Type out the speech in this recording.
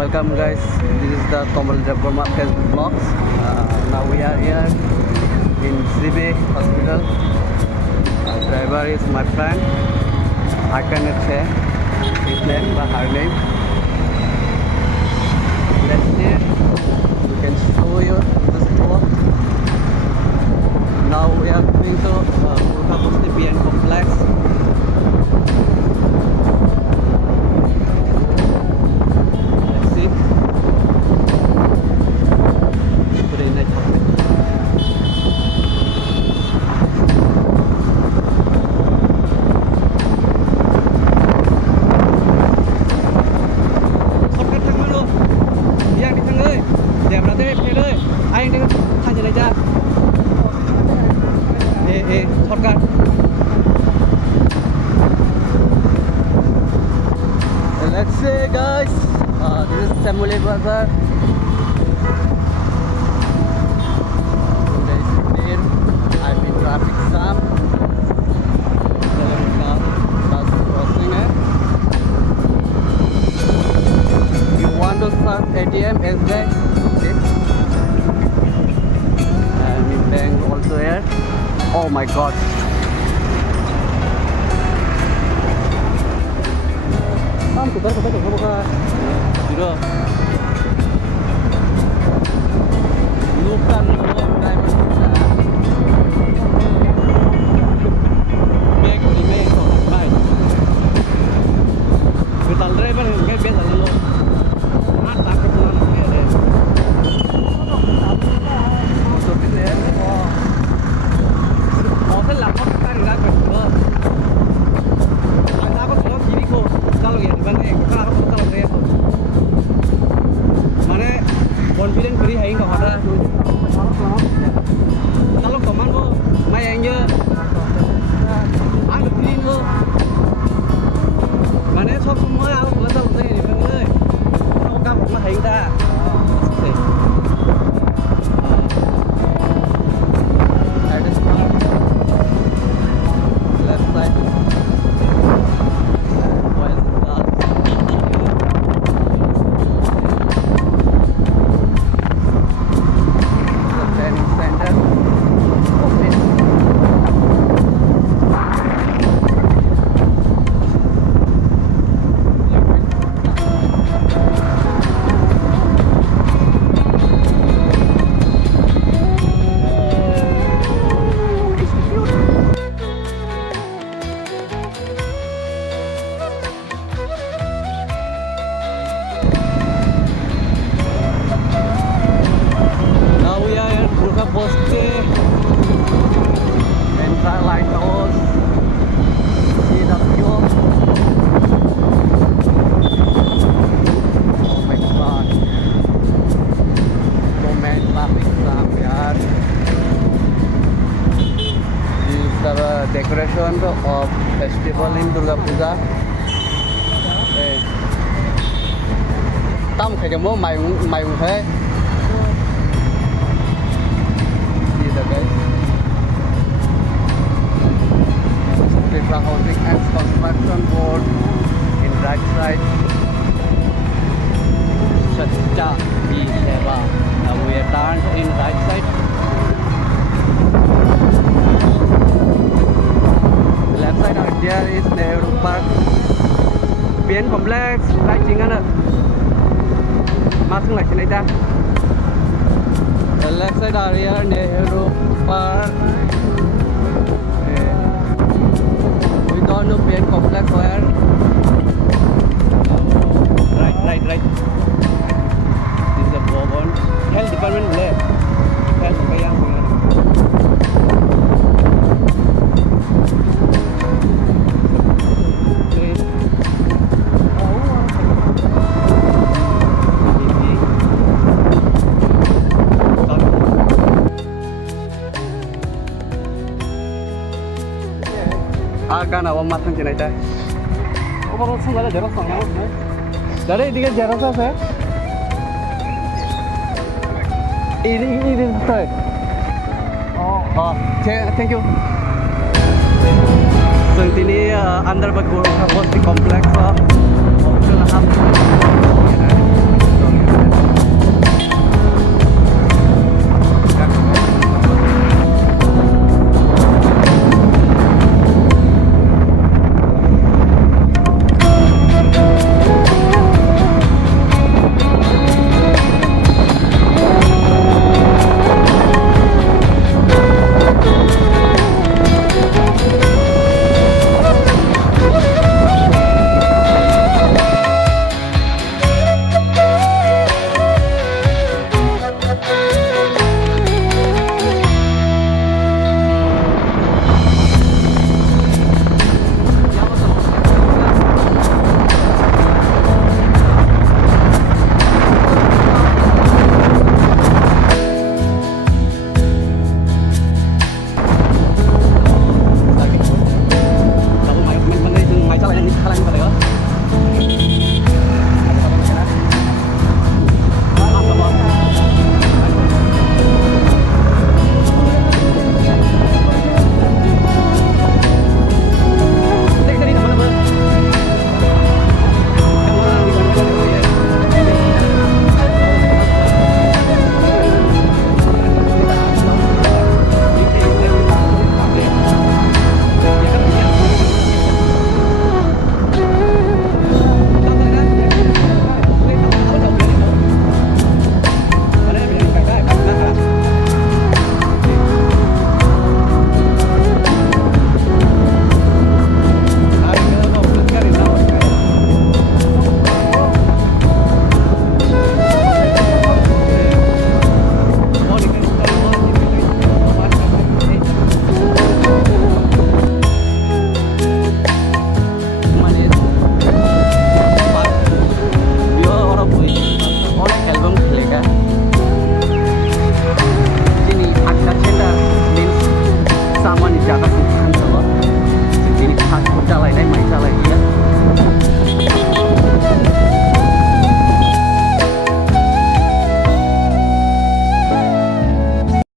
Welcome guys, this is the Komal Devarma Facebook vlogs. Now we are here in CB hospital. Driver is my friend. I cannot say his name but her name. Let's see, we can show you this tour. Now we are going to Purkha PN complex. Let's say guys, this is Samule Bazaar. Today is 15. I'm in traffic jam. That's crossing it. You want to start ATM SBI? Okay. I'm in bank also here. Oh my god. Kita buka tidak lukan baik email to baik kita driver nggak biasa dulu mata kepulan ada so ini hotel lah hotel kan nggak betul ada aku tuh kiri kok kalau ya di mana kalau aku kalau saya tuh mana confident beri hai nggak ada kalau teman kok main aja ada beri kok mana sok semua aku nggak tahu saya di mana aku kamu mah hai ta left side lighthouse, see the view. Oh my god, so many traffic jam yaar. This is the decoration of festival in Durga Puja. Tam khai mo mai hai. See the guys. Housing and Construction Board in right side. Sacha B Seva. Now we are turned in right side. Left side out there is Nehru Park. PN complex. Right chính anh ạ. Masuk lagi nih dah. The left side area Nehru Park. Don't know PN complex where. Right. This is a Bourbon. Health department left. Health kaya mo yan. Akan awam matang jenai dah. Overall semua ada jelas sangat ni. Dari ini jelas apa? Ini betul. Oh, thank you. So ini under Purkha Kompleks.